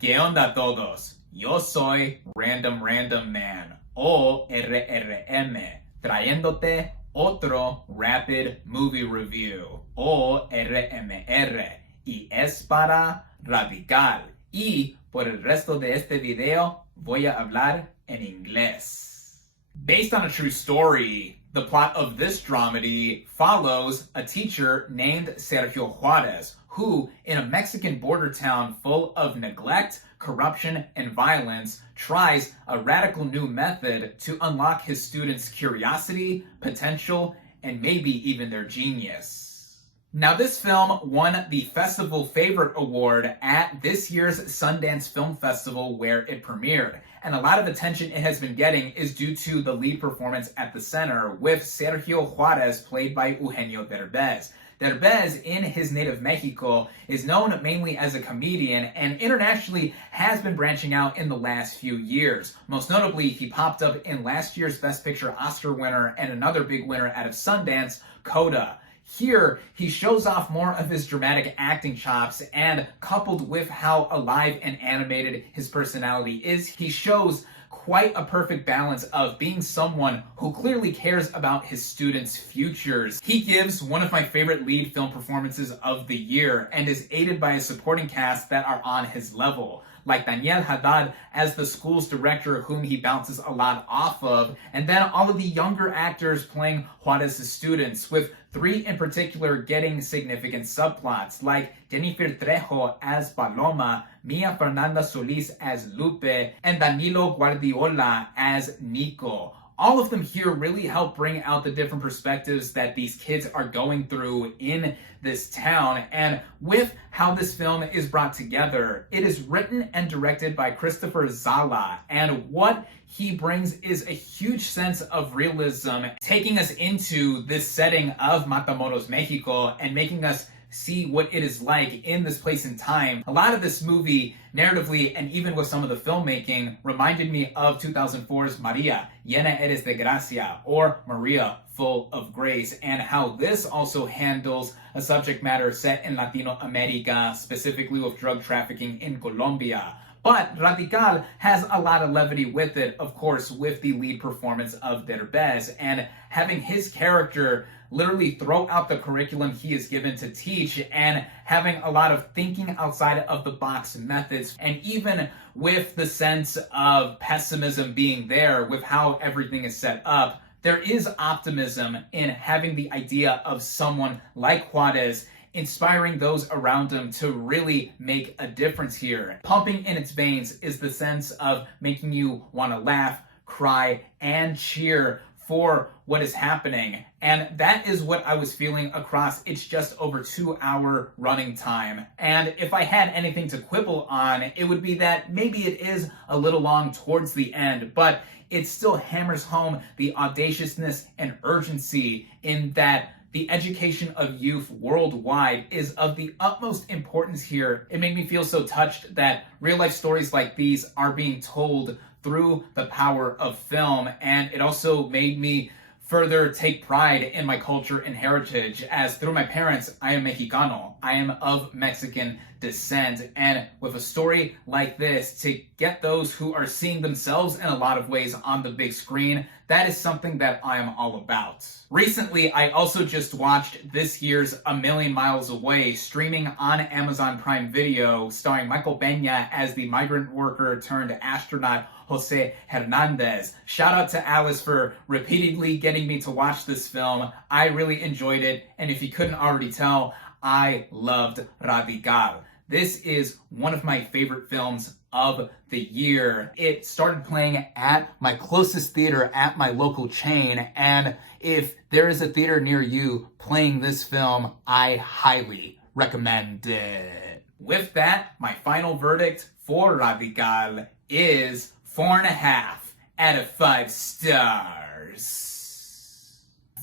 ¿Qué onda todos? Yo soy Random Random Man o RRM, trayéndote otro Rapid Movie Review o RMR y es para Radical. Y por el resto de este video voy a hablar en inglés. Based on a true story, the plot of this dramedy follows a teacher named Sergio Juarez, who, in a Mexican border town full of neglect, corruption, and violence, tries a radical new method to unlock his students' curiosity, potential, and maybe even their genius. Now, this film won the Festival Favorite Award at this year's Sundance Film Festival where it premiered. And a lot of attention it has been getting is due to the lead performance at the center, with Sergio Juarez played by Eugenio Derbez. Derbez, in his native Mexico, is known mainly as a comedian and internationally has been branching out in the last few years. Most notably, he popped up in last year's Best Picture Oscar winner and another big winner out of Sundance, Coda. Here, he shows off more of his dramatic acting chops, and coupled with how alive and animated his personality is, he shows quite a perfect balance of being someone who clearly cares about his students' futures. He gives one of my favorite lead film performances of the year and is aided by a supporting cast that are on his level, like Daniel Haddad as the school's director whom he bounces a lot off of, and then all of the younger actors playing Juarez's students, with three in particular getting significant subplots, like Jennifer Trejo as Paloma, Mia Fernanda Solis as Lupe, and Danilo Guardiola as Nico. All of them here really help bring out the different perspectives that these kids are going through in this town. And with how this film is brought together, it is written and directed by Christopher Zala. And what he brings is a huge sense of realism, taking us into this setting of Matamoros, Mexico, and making us see what it is like in this place and time. A lot of this movie, narratively and even with some of the filmmaking, reminded me of 2004's Maria, Llena Eres de Gracia, or Maria, Full of Grace, and how this also handles a subject matter set in Latino America, specifically with drug trafficking in Colombia. But Radical has a lot of levity with it, of course, with the lead performance of Derbez, and having his character literally throw out the curriculum he is given to teach, and having a lot of thinking outside of the box methods, and even with the sense of pessimism being there with how everything is set up, there is optimism in having the idea of someone like Juarez inspiring those around him to really make a difference here. Pumping in its veins is the sense of making you want to laugh, cry, and cheer for what is happening. And that is what I was feeling across its just over 2-hour running time. And if I had anything to quibble on, it would be that maybe it is a little long towards the end, but it still hammers home the audaciousness and urgency in that the education of youth worldwide is of the utmost importance here. It made me feel so touched that real-life stories like these are being told through the power of film, and it also made me further take pride in my culture and heritage, as through my parents, I am Mexicano. I am of Mexican descent, and with a story like this, to get those who are seeing themselves in a lot of ways on the big screen, that is something that I am all about. Recently, I also just watched this year's A Million Miles Away, streaming on Amazon Prime Video, starring Michael Peña as the migrant worker turned astronaut Jose Hernandez. Shout out to Alice for repeatedly getting me to watch this film. I really enjoyed it, and if you couldn't already tell, I loved Radical. This is one of my favorite films of the year. It started playing at my closest theater at my local chain, and if there is a theater near you playing this film, I highly recommend it. With that, my final verdict for Radical is 4.5 out of 5 stars.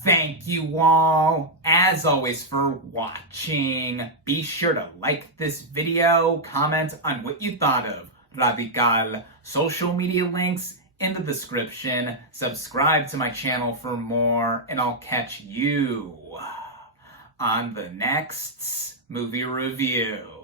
Thank you all, as always, for watching. Be sure to like this video, comment on what you thought of Radical. Social media links in the description. Subscribe to my channel for more, and I'll catch you on the next movie review.